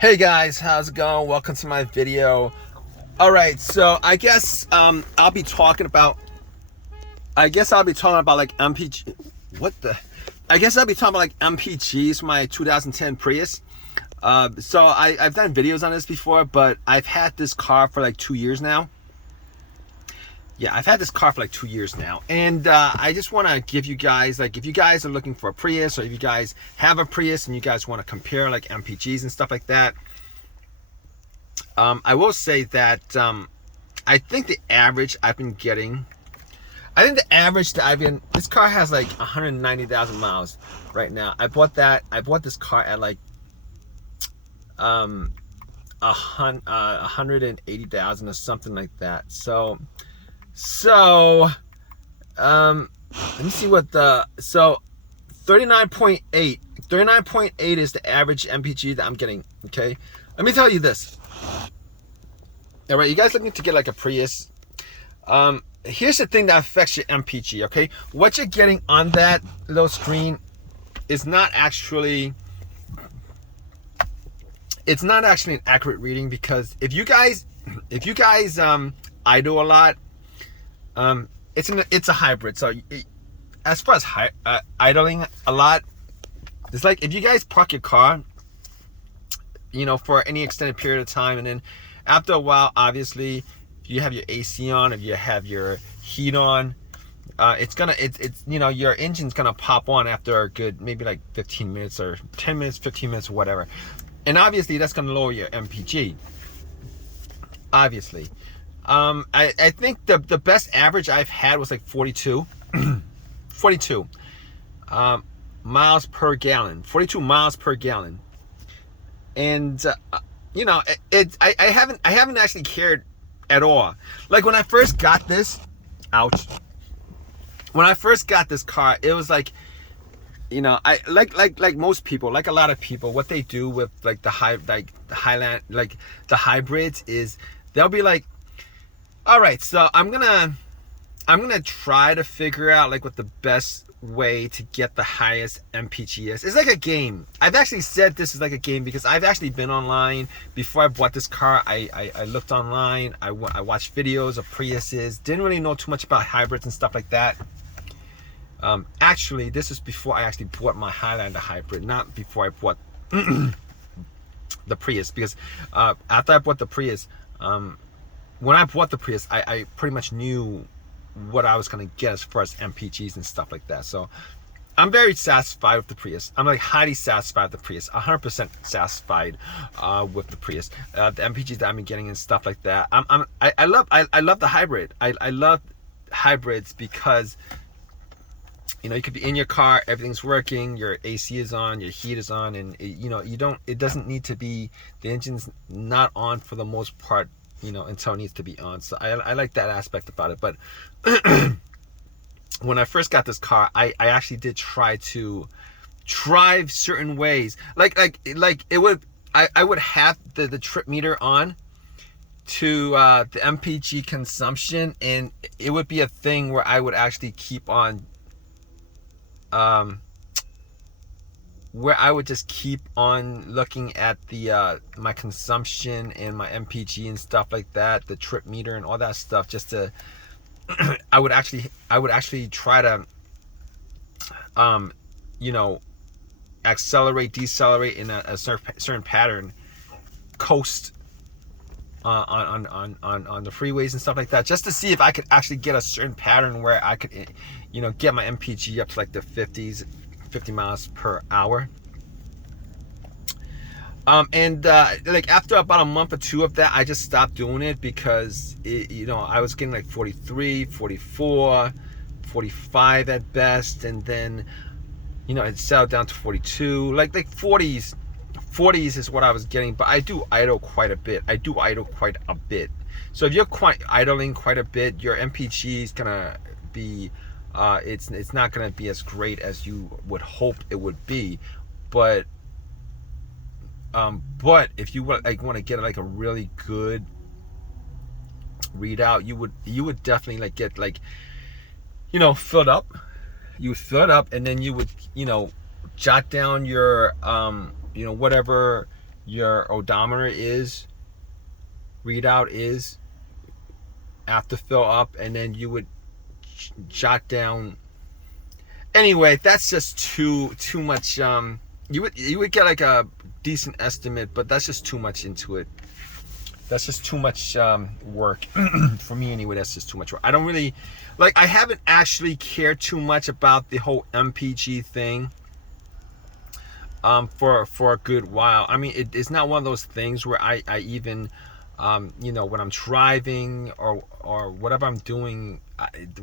Hey guys, how's it going? Welcome to my video. All right, so I guess I'll be talking about like MPG. What the? I guess I'll be talking about like MPGs, my 2010 Prius. So I've done videos on this before, but I've had this car for like 2 years now. Yeah, I've had this car for like 2 years now, and I just want to give you guys, like, if you guys are looking for a Prius, or if you guys have a Prius and you guys want to compare like MPGs and stuff like that. I will say that I think the average I've been getting, this car has like 190,000 miles right now. I bought this car at like 180,000 or something like that. So let me see what so 39.8 is the average MPG that I'm getting. Okay, let me tell you this. All right, you guys looking to get like a Prius? Here's the thing that affects your MPG. Okay, what you're getting on that little screen is not actually, it's not actually an accurate reading, because if you guys idle a lot, it's a hybrid. So as far as idling a lot, it's like if you guys park your car, for any extended period of time, and then after a while, obviously, if you have your AC on, if you have your heat on, it's your engine's gonna pop on after a good maybe like 15 minutes or 10 minutes, 15 minutes, or whatever. And obviously that's gonna lower your MPG. Obviously. I think the best average I've had was like 42 42 miles per gallon. 42 miles per gallon. And I haven't actually cared at all. Like when I first got this, when I first got this car, it was like, I like most people, like a lot of people, what they do with like the hybrids is they'll be like, all right, so I'm gonna try to figure out like what the best way to get the highest MPG is. It's like a game. I've actually said this is like a game because I've actually been online before I bought this car. I looked online. I watched videos of Priuses. Didn't really know too much about hybrids and stuff like that. Actually, this is before I actually bought my Highlander hybrid, not before I bought the Prius. Because after I bought the Prius, when I bought the Prius, I pretty much knew what I was going to get as far as MPGs and stuff like that. So I'm very satisfied with the Prius. I'm like highly satisfied with the Prius, 100% satisfied with the Prius. The MPGs that I've been getting and stuff like that. I love the hybrid. I love hybrids because you could be in your car, everything's working, your AC is on, your heat is on, and it doesn't need to be, the engine's not on for the most part, until it needs to be on. So I like that aspect about it. But when I first got this car, I actually did try to drive certain ways. Like it would, I would have the trip meter on to the MPG consumption, and it would be a thing where I would actually keep on where I would just keep on looking at the my consumption and my MPG and stuff like that, the trip meter and all that stuff, just to I would actually try to accelerate, decelerate in a certain pattern, coast on the freeways and stuff like that, just to see if I could actually get a certain pattern where I could get my MPG up to like the 50 miles per hour. Like after about a month or two of that, I just stopped doing it because I was getting like 43, 44, 45 at best, and then it settled down to 42, like 40s is what I was getting. But I do idle quite a bit. So if you're idling quite a bit, your MPG is gonna be it's not gonna be as great as you would hope it would be. But if you want to get like a really good readout, you would definitely get filled up. You would fill it up, and then you would jot down your whatever your odometer is, readout is, after fill up, and then you would jot down. Anyway, that's just too much. You would get like a decent estimate, but that's just too much into it. That's just too much work for me anyway. That's just too much work. I don't really like. I haven't actually cared too much about the whole MPG thing for a good while. I mean, it's not one of those things where I even you know, when I'm driving or whatever I'm doing,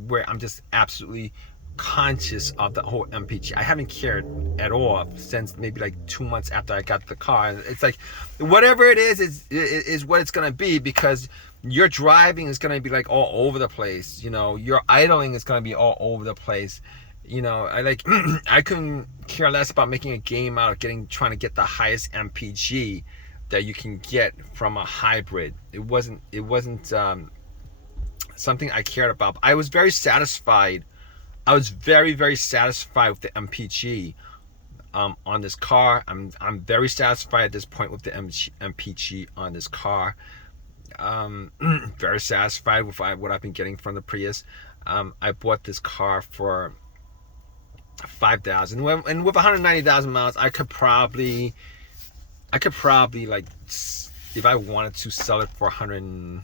where I'm just absolutely conscious of the whole MPG. I haven't cared at all since maybe like 2 months after I got the car. And it's like, whatever it is what it's gonna be, because your driving is gonna be like all over the place. You know, your idling is gonna be all over the place. You know, I like I couldn't care less about making a game out of trying to get the highest MPG that you can get from a hybrid. It wasn't something I cared about. I was very satisfied. I was very satisfied with the MPG on this car. I'm very satisfied at this point with the MPG on this car. Very satisfied with what I've been getting from the Prius. I bought this car for $5,000, and with 190,000 miles, I could probably like, if I wanted to, sell it for 100,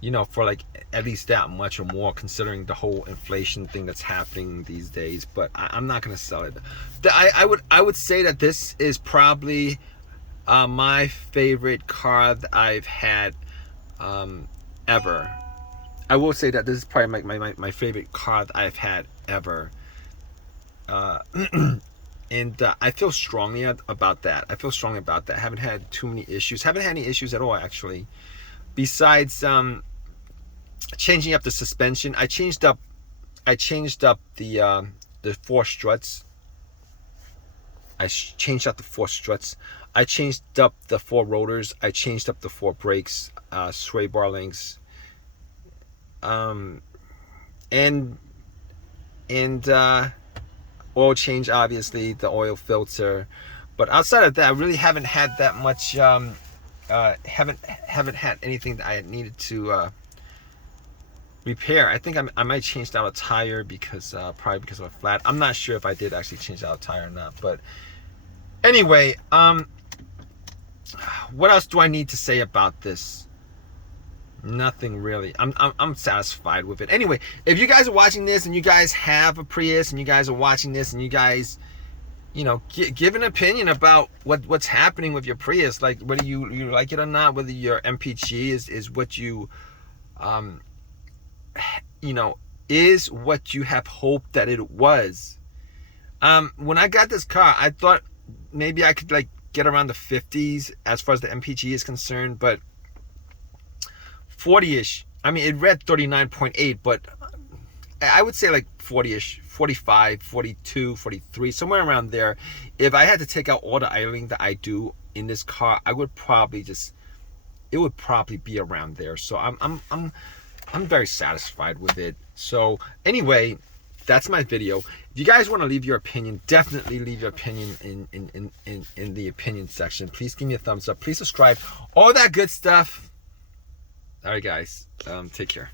you know, for like at least that much or more, considering the whole inflation thing that's happening these days. But I'm not gonna sell it. I would say that this is probably my favorite car that I've had ever. I will say that this is probably my favorite car that I've had ever. And I feel strongly about that. I haven't had too many issues. Haven't had any issues at all, actually. Besides changing up the suspension, I changed up the 4 struts. I changed out the 4 struts. I changed up the 4 rotors. I changed up the 4 brakes, sway bar links, and oil change, obviously, the oil filter. But outside of that, I really haven't had that much. Haven't had anything that I needed to repair. I think I might change out a tire because probably because of a flat. I'm not sure if I did actually change out a tire or not. But anyway, what else do I need to say about this? Nothing really. I'm satisfied with it. Anyway, if you guys are watching this and you guys have a Prius and you guys are watching this and you guys, you know, give an opinion about what's happening with your Prius, like whether you like it or not, whether your MPG is what you you know, is what you have hoped that it was. When I got this car, I thought maybe I could like get around the 50s as far as the MPG is concerned, but 40-ish. I mean, it read 39.8, but I would say like 40-ish, 45, 42, 43, somewhere around there. If I had to take out all the idling that I do in this car, I would probably it would probably be around there. So I'm very satisfied with it. So anyway, that's my video. If you guys want to leave your opinion, definitely leave your opinion in the opinion section. Please give me a thumbs up. Please subscribe. All that good stuff. All right, guys. Take care.